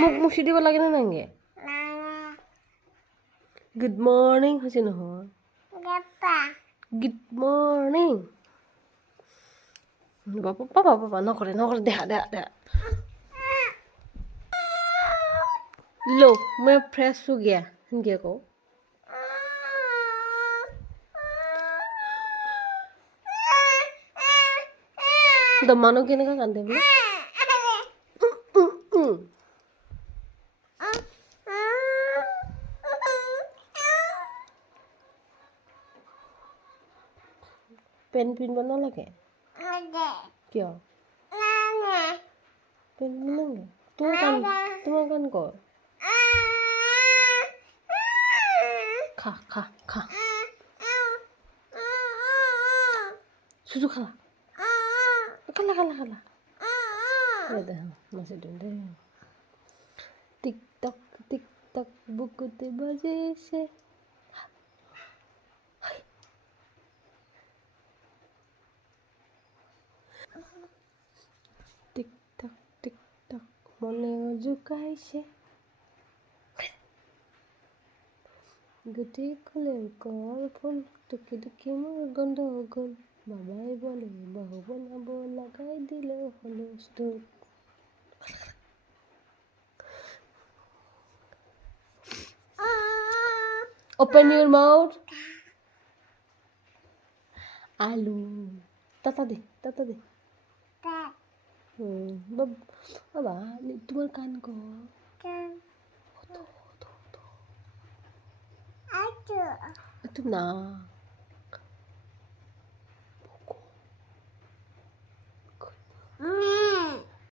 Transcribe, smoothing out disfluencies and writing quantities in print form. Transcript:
মোক মুচি দিব লাগে নে নালাগে? গুড মৰ্ণিং হৈছে নহয়? Good morning. পাপা নকৰে দেখা लो मैं फ्रेश हो गया हिंदी को दमानो के का कांदे बोले पेन पिन बना लगे क्या पेन बनाएंगे तुम्हारा कान को खा susu kalah ada masih dulu tik tok buku te baje se tik tok mone jukai se গুটি কলে কল ফুল টুকি মোৰ গন্ধ গল বাবাই বলে বাহু বনাব লগাই দিলে হুলস্থুল open your mouth আলু টাটা দে বাবা তোমার কান কো itu nah